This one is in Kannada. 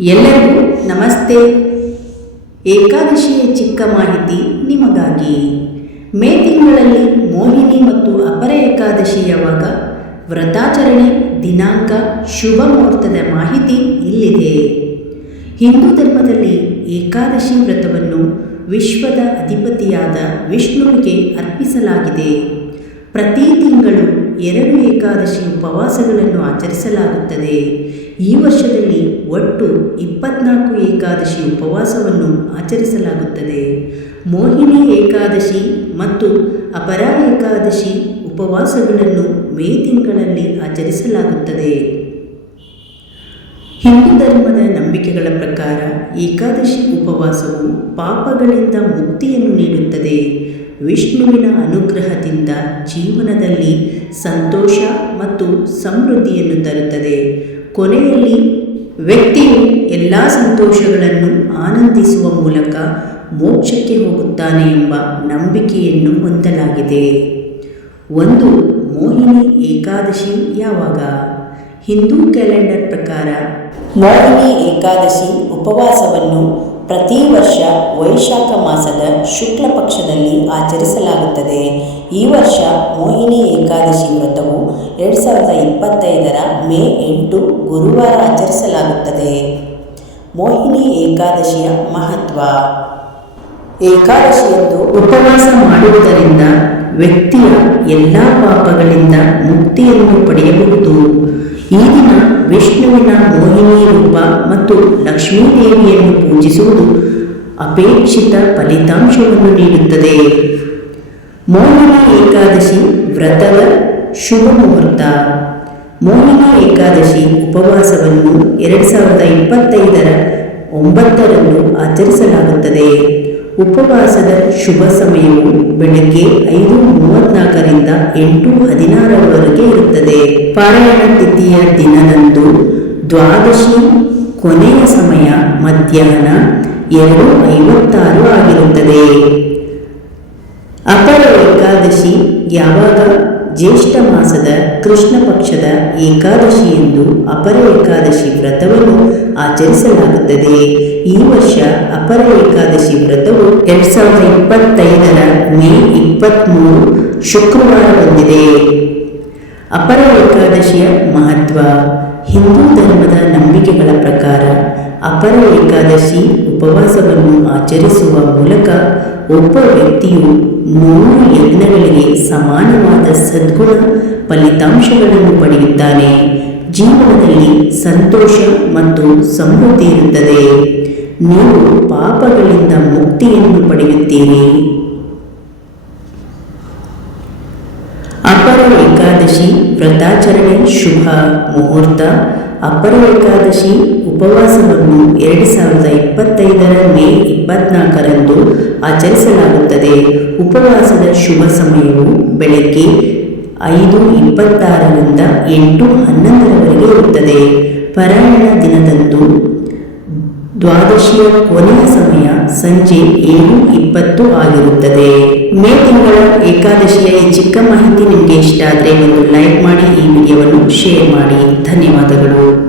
ಎಲ್ಲರಿಗೂ ನಮಸ್ತೆ. ಏಕಾದಶಿಯ ಚಿಕ್ಕ ಮಾಹಿತಿ ನಿಮಗಾಗಿ. ಮೇ ತಿಂಗಳಲ್ಲಿ ಮೋಹಿನಿ ಮತ್ತು ಅಪರ ಏಕಾದಶಿ ಯಾವಾಗ? ವ್ರತಾಚರಣೆ ದಿನಾಂಕ ಶುಭ ಮುಹೂರ್ತದ ಮಾಹಿತಿ ಇಲ್ಲಿದೆ. ಹಿಂದೂ ಧರ್ಮದಲ್ಲಿ ಏಕಾದಶಿ ವ್ರತವನ್ನು ವಿಶ್ವದ ಅಧಿಪತಿಯಾದ ವಿಷ್ಣುವಿಗೆ ಅರ್ಪಿಸಲಾಗಿದೆ. ಪ್ರತಿ ತಿಂಗಳು ಎರಡು ಏಕಾದಶಿ ಉಪವಾಸಗಳನ್ನು ಆಚರಿಸಲಾಗುತ್ತದೆ. ಈ ವರ್ಷದಲ್ಲಿ ಒಟ್ಟು ಇಪ್ಪತ್ನಾಲ್ಕು ಏಕಾದಶಿ ಉಪವಾಸವನ್ನು ಆಚರಿಸಲಾಗುತ್ತದೆ. ಮೋಹಿನಿ ಏಕಾದಶಿ ಮತ್ತು ಅಪರ ಏಕಾದಶಿ ಉಪವಾಸಗಳನ್ನು ಮೇ ತಿಂಗಳಲ್ಲಿ ಆಚರಿಸಲಾಗುತ್ತದೆ. ಹಿಂದೂ ಧರ್ಮದ ನಂಬಿಕೆಗಳ ಪ್ರಕಾರ ಏಕಾದಶಿ ಉಪವಾಸವು ಪಾಪಗಳಿಂದ ಮುಕ್ತಿಯನ್ನು ನೀಡುತ್ತದೆ. ವಿಷ್ಣುವಿನ ಅನುಗ್ರಹದಿಂದ ಜೀವನದಲ್ಲಿ ಸಂತೋಷ ಮತ್ತು ಸಮೃದ್ಧಿಯನ್ನು ತರುತ್ತದೆ. ಕೊನೆಯಲ್ಲಿ, ವ್ಯಕ್ತಿಯು ಎಲ್ಲ ಸಂತೋಷಗಳನ್ನು ಆನಂದಿಸುವ ಮೂಲಕ ಮೋಕ್ಷಕ್ಕೆ ಹೋಗುತ್ತಾನೆ ಎಂಬ ನಂಬಿಕೆಯನ್ನು ಹೊಂದಲಾಗಿದೆ. ಒಂದು ಮೋಹಿನಿ ಏಕಾದಶಿ ಯಾವಾಗ? ಹಿಂದೂ ಕ್ಯಾಲೆಂಡರ್ ಪ್ರಕಾರ ಮೋಹಿನಿ ಏಕಾದಶಿ ಉಪವಾಸವನ್ನು ಪ್ರತಿ ವರ್ಷ ವೈಶಾಖ ಮಾಸದ ಶುಕ್ಲ ಪಕ್ಷದಲ್ಲಿ ಆಚರಿಸಲಾಗುತ್ತದೆ. ಈ ವರ್ಷ ಮೋಹಿನಿ ಏಕಾದಶಿ ವ್ರತವು ಎರಡು ಸಾವಿರದ ಇಪ್ಪತ್ತೈದರ ಮೇ ಎಂಟು ಗುರುವಾರ ಆಚರಿಸಲಾಗುತ್ತದೆ. ಮೋಹಿನಿ ಏಕಾದಶಿಯ ಮಹತ್ವ. ಏಕಾದಶಿಯಂದು ಉಪವಾಸ ಮಾಡುವುದರಿಂದ ವ್ಯಕ್ತಿಯ ಎಲ್ಲ ಪಾಪಗಳಿಂದ ಮುಕ್ತಿಯನ್ನು ಪಡೆಯಬಹುದು. ಈ ದಿನ ವಿಷ್ಣುವಿನ ಮೋಹಿನಿ ರೂಪ ಮತ್ತು ಲಕ್ಷ್ಮೀದೇವಿಯನ್ನು ಪೂಜಿಸುವುದು ಅಪೇಕ್ಷಿತ ಫಲಿತಾಂಶವನ್ನು ನೀಡುತ್ತದೆ. ಮೋಹಿನಿ ಏಕಾದಶಿ ವ್ರತದ ಶುಭ ಮುಹೂರ್ತ. ಮೋಹಿನಿ ಏಕಾದಶಿ ಉಪವಾಸವನ್ನು ಎರಡು ಸಾವಿರದ ಇಪ್ಪತ್ತೈದರ ಒಂಬತ್ತರಂದು ಆಚರಿಸಲಾಗುತ್ತದೆ. ಉಪವಾಸದ ಶುಭ ಸಮಯವು ಬೆಳಗ್ಗೆ ಐದು ಮೂವತ್ನಾಲ್ಕರಿಂದ ಎಂಟು ಹದಿನಾರರವರೆಗೆ ಇರುತ್ತದೆ. ಪಾರಾಯಣ ತಿಥಿಯ ದಿನದಂದು ದ್ವಾದಶಿ ಕೊನೆಯ ಸಮಯ ಮಧ್ಯಾಹ್ನ ಎರಡು ಐವತ್ತಾರು ಆಗಿರುತ್ತದೆ. ಅಪರ ಏಕಾದಶಿ ಯಾವಾಗ ಜ್ಯೇಷ್ಠ ಮಾಸದ ಕೃಷ್ಣ ಪಕ್ಷದ ಏಕಾದಶಿ ಎಂದು ಅಪರ ಏಕಾದಶಿ ವ್ರತವನ್ನು ಆಚರಿಸಲಾಗುತ್ತದೆ. ಈ ವರ್ಷ ಅಪರ ಏಕಾದಶಿ ವ್ರತವು ಎರಡ್ ಸಾವಿರದ ಇಪ್ಪತ್ತೈದರ ಮೇ ಇಪ್ಪತ್ತ್ಮೂರು ಶುಕ್ರವಾರ ಬಂದಿದೆ. ಅಪರ ಏಕಾದಶಿಯ ಮಹತ್ವ, ಹಿಂದೂ ಧರ್ಮದ ನಂಬಿಕೆಗಳ ಪ್ರಕಾರ ಅಪರ ಏಕಾದಶಿ ಉಪವಾಸವನ್ನು ಆಚರಿಸುವ ಮೂಲಕ ಒಬ್ಬ ವ್ಯಕ್ತಿಯು ನೂರು ಯಜ್ಞಗಳಿಗೆ ಸಮಾನವಾದ ಸದ್ಗುಣ, ಫಲಿತಾಂಶಗಳನ್ನು ಪಡೆಯುತ್ತಾನೆ. ಜೀವನದಲ್ಲಿ ಸಂತೋಷ ಮತ್ತು ಸಮೃದ್ಧಿ ಇರುತ್ತದೆ. ನೀವು ಪಾಪಗಳಿಂದ ಮುಕ್ತಿಯನ್ನು ಪಡೆಯುತ್ತೀರಿ. ಅಪರ ಏಕಾದಶಿ, ವ್ರತಾಚರಣೆ, ಶುಭ ಮುಹೂರ್ತ ಅಪರ ಏಕಾದಶಿ ಉಪವಾಸವನ್ನು ಎರಡು ಸಾವಿರದ ಇಪ್ಪತ್ತೈದರ ಮೇ ಇಪ್ಪತ್ನಾಲ್ಕರಂದು ಆಚರಿಸಲಾಗುತ್ತದೆ. ಉಪವಾಸದ ಶುಭ ಸಮಯವು ಬೆಳಗ್ಗೆ ಐದು ಇಪ್ಪತ್ತಾರರಿಂದ ಎಂಟು ಹನ್ನೊಂದರವರೆಗೆ ಇರುತ್ತದೆ. ಪರಾಯಣ ದಿನದಂದು ದ್ವಾದಶಿಯ ಕೊನೆಯ ಸಮಯ ಸಂಜೆ ಏಳು ಇಪ್ಪತ್ತು ಆಗಿರುತ್ತದೆ. ಮೇ ತಿಂಗಳ ಏಕಾದಶಿಯ ಈ ಚಿಕ್ಕ ಮಾಹಿತಿ ನಿಮಗೆ ಇಷ್ಟ ಆದರೆ ಒಂದು ಲೈಕ್ ಮಾಡಿ ಈ ವಿಡಿಯೋವನ್ನು ಶೇರ್ ಮಾಡಿ. ಧನ್ಯವಾದಗಳು.